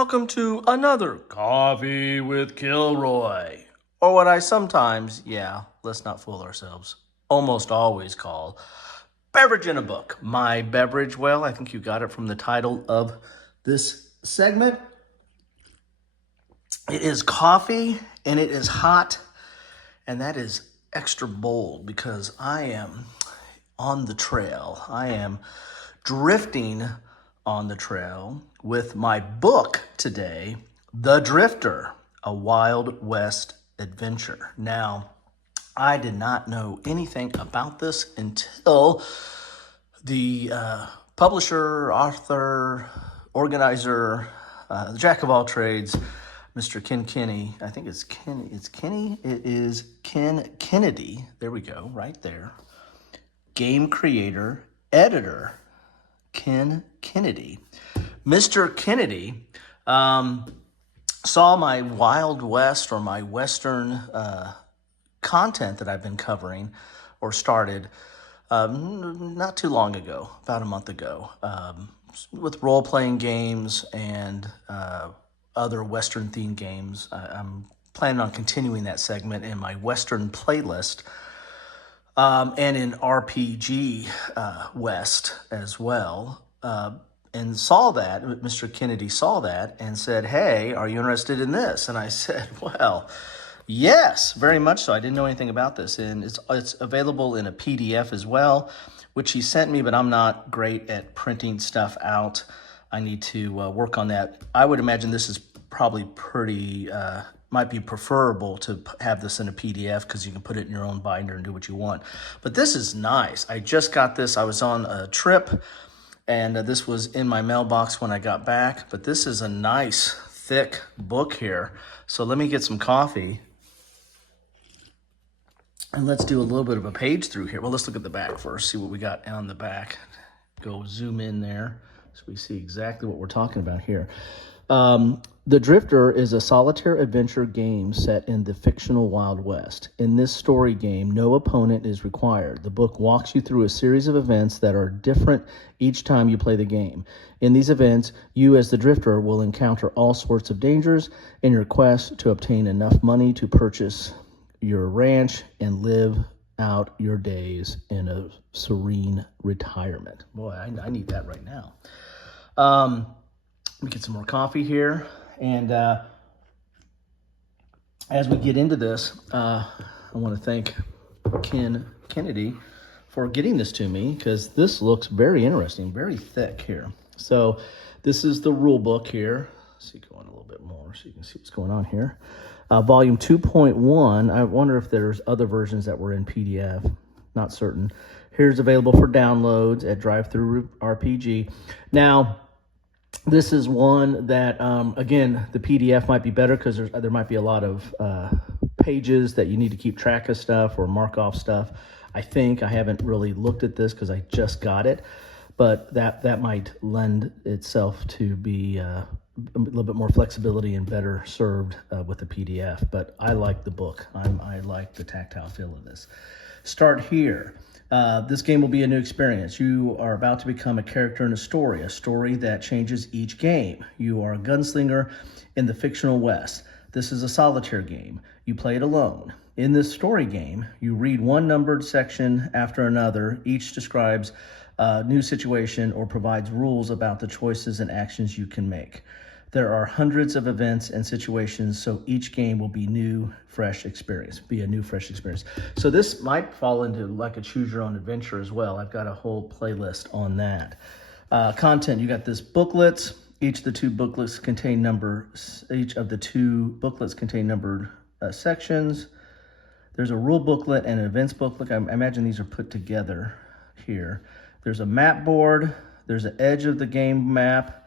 welcome to another Coffee with Kilroy. Or what I sometimes, let's not fool ourselves, almost always call Beverage in a Book. My beverage, well, I think you got it from the title of this segment. It is coffee and it is hot, and that is extra bold because I am on the trail. I am drifting on the trail with my book today, The Drifter, A Wild West Adventure. Now, I did not know anything about this until the publisher, author, organizer, the jack of all trades, Mr. Ken Kenny. I think it's Ken. It's Kenny. It is Ken Kennedy. There we go, right there. Game creator, editor, Ken Kennedy. Mr. Kennedy saw my Wild West or my Western content that I've been covering or started not too long ago, about a month ago, with role-playing games and other Western-themed games. I'm planning on continuing that segment in my Western playlist and in RPG West as well. And saw that, Mr. Kennedy saw that and said, "Hey, are you interested in this?" And I said, "Well, yes, very much so." I didn't know anything about this, and it's available in a PDF as well, which he sent me, but I'm not great at printing stuff out. I need to work on that. I would imagine this is probably might be preferable to have this in a PDF because you can put it in your own binder and do what you want. But this is nice. I just got this. I was on a trip, and this was in my mailbox when I got back. But this is a nice, thick book here. So let me get some coffee. And let's do a little bit of a page through here. Well, let's look at the back first, see what we got on the back. Go zoom in there so we see exactly what we're talking about here. The Drifter is a solitaire adventure game set in the fictional Wild West. In this story game, no opponent is required. The book walks you through a series of events that are different each time you play the game. In these events, you as the Drifter will encounter all sorts of dangers in your quest to obtain enough money to purchase your ranch and live out your days in a serene retirement. Boy, I need that right now. Let me get some more coffee here. And as we get into this, I want to thank Ken Kennedy for getting this to me because this looks very interesting, very thick here. So this is the rule book here. Let's see, go on a little bit more so you can see what's going on here. Volume 2.1. I wonder if there's other versions that were in PDF. Not certain. Here's available for downloads at Drive-Thru RPG. Now, this is one that, again, the PDF might be better because there might be a lot of pages that you need to keep track of stuff or mark off stuff. I think I haven't really looked at this because I just got it, but that might lend itself to be a little bit more flexibility and better served with the PDF. But I like the book. I like the tactile feel of this. Start here. This game will be a new experience. You are about to become a character in a story that changes each game. You are a gunslinger in the fictional West. This is a solitaire game. You play it alone. In this story game, you read one numbered section after another. Each describes a new situation or provides rules about the choices and actions you can make. There are hundreds of events and situations, so each game will be a new, fresh experience. So this might fall into like a choose your own adventure as well. I've got a whole playlist on that. Content, you got this booklets. Each of the two booklets contain numbered sections. There's a rule booklet and an events booklet. I imagine these are put together here. There's a map board. There's an edge of the game map.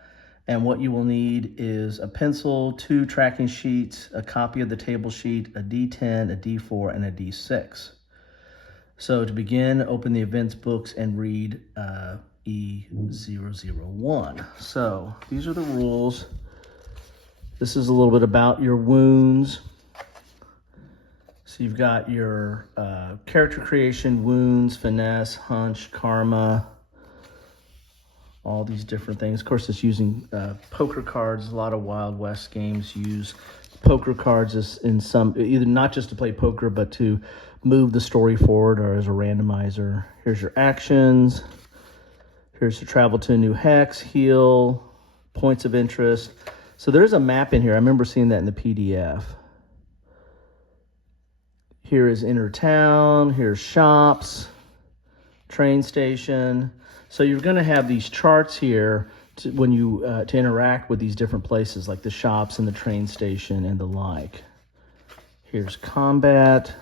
And what you will need is a pencil, 2 tracking sheets, a copy of the table sheet, a D10, a D4, and a D6. So to begin, open the events books and read E001. So these are the rules. This is a little bit about your wounds. So you've got your character creation, wounds, finesse, hunch, karma, all these different things. Of course, it's using poker cards. A lot of Wild West games use poker cards as in some, either not just to play poker, but to move the story forward or as a randomizer. Here's your actions. Here's to travel to a new hex, heal, points of interest. So there's a map in here. I remember seeing that in the PDF. Here is inner town. Here's shops, train station. So you're going to have these charts here to, when you to interact with these different places, like the shops and the train station and the like. Here's combat.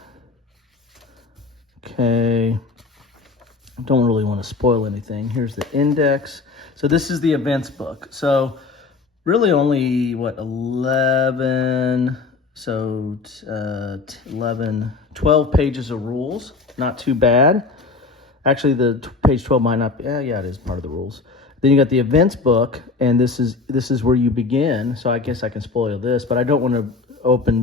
Okay. Don't really want to spoil anything. Here's the index. So this is the events book. So really only, what, 11, so 12 pages of rules. Not too bad. Actually, the page 12 might not be, yeah, it is part of the rules. Then you got the events book, and this is where you begin. So I guess I can spoil this, but I don't want to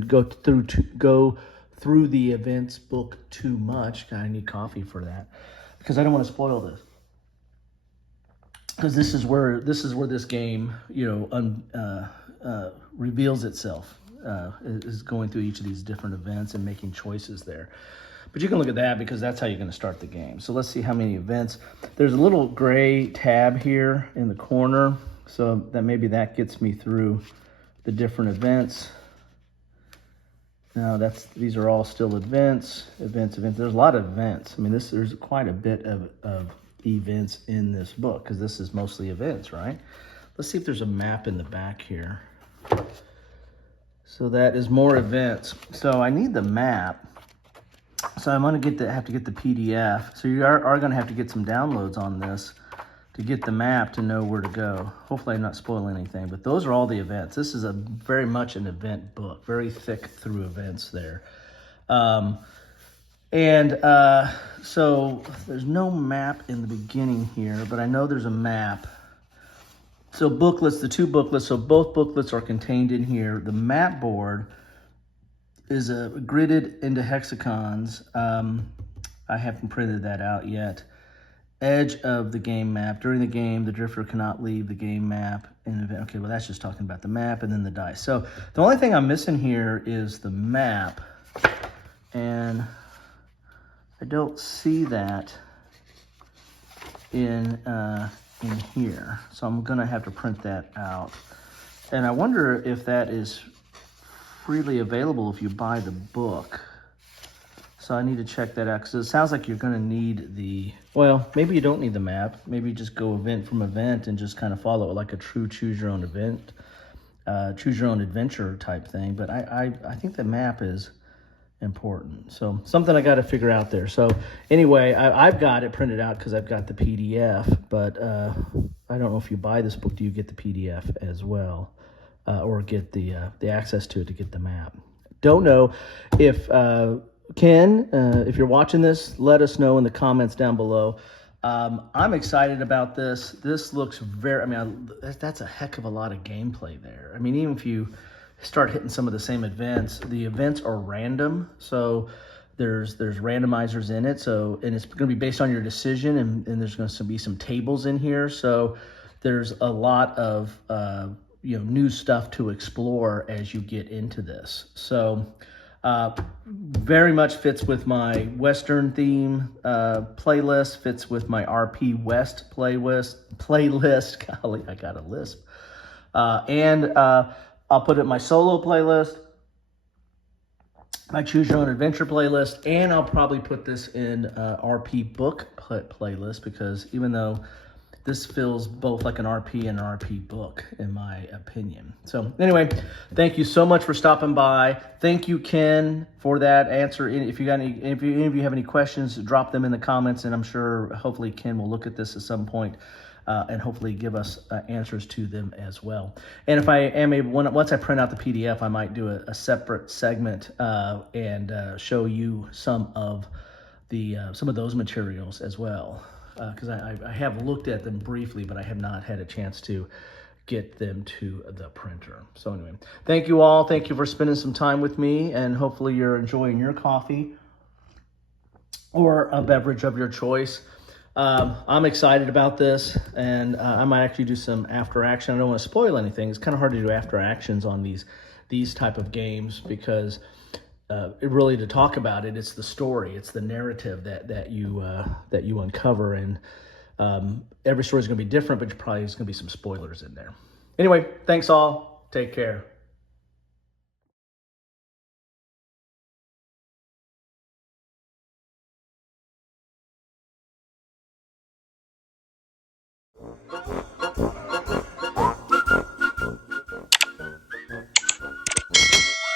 go through the events book too much. I need coffee for that, because I don't want to spoil this. Because this is where this game, reveals itself. Is going through each of these different events and making choices there. But you can look at that because that's how you're going to start the game. So let's see how many events. There's a little gray tab here in the corner, so that maybe that gets me through the different events. Now these are all still events. There's a lot of events. I mean, there's quite a bit of events in this book because this is mostly events, right? Let's see if there's a map in the back here. So that is more events. So I need the map. So I'm going to have to get the PDF. So you are going to have to get some downloads on this to get the map to know where to go. Hopefully I'm not spoiling anything, but those are all the events. This is very much an event book, very thick through events there. So there's no map in the beginning here, but I know there's a map. So booklets, the two booklets, so both booklets are contained in here. The map board is gridded into hexagons. I haven't printed that out yet. Edge of the game map. During the game, the drifter cannot leave the game map. Okay, well, that's just talking about the map and then the dice. So the only thing I'm missing here is the map. And I don't see that in here. So I'm going to have to print that out. And I wonder if that is freely available if you buy the book. So I need to check that out because it sounds like you're going to need well, maybe you don't need the map. Maybe you just go event from event and just kind of follow it like a true choose your own event, choose your own adventure type thing. But I think the map is important. So something I got to figure out there. So anyway, I've got it printed out because I've got the PDF, but I don't know if you buy this book, do you get the PDF as well? Or get the access to it to get the map. Don't know if Ken, if you're watching this, let us know in the comments down below. I'm excited about this. This looks that's a heck of a lot of gameplay there. I mean, even if you start hitting some of the same events, the events are random. So there's randomizers in it. So, and it's going to be based on your decision, and there's going to be some tables in here. So there's a lot of new stuff to explore as you get into this. So very much fits with my Western theme playlist, fits with my RP West playlist. Golly, I got a lisp. And I'll put it in my solo playlist, my Choose Your Own Adventure playlist, and I'll probably put this in RP book playlist because even though this feels both like an RP and an RP book, in my opinion. So anyway, thank you so much for stopping by. Thank you, Ken, for that answer. If any of you have any questions, drop them in the comments, and I'm sure hopefully Ken will look at this at some point and hopefully give us answers to them as well. And if I am able, once I print out the PDF, I might do a separate segment and show you some of those materials as well. Because I have looked at them briefly, but I have not had a chance to get them to the printer. So anyway, thank you all. Thank you for spending some time with me, and hopefully you're enjoying your coffee or a beverage of your choice. I'm excited about this, and I might actually do some after action. I don't want to spoil anything. It's kind of hard to do after actions on these type of games because it really, to talk about it, it's the story, it's the narrative that you uncover, and every story is going to be different, but probably there's going to be some spoilers in there. Anyway, thanks all. Take care.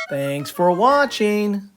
Thanks for watching.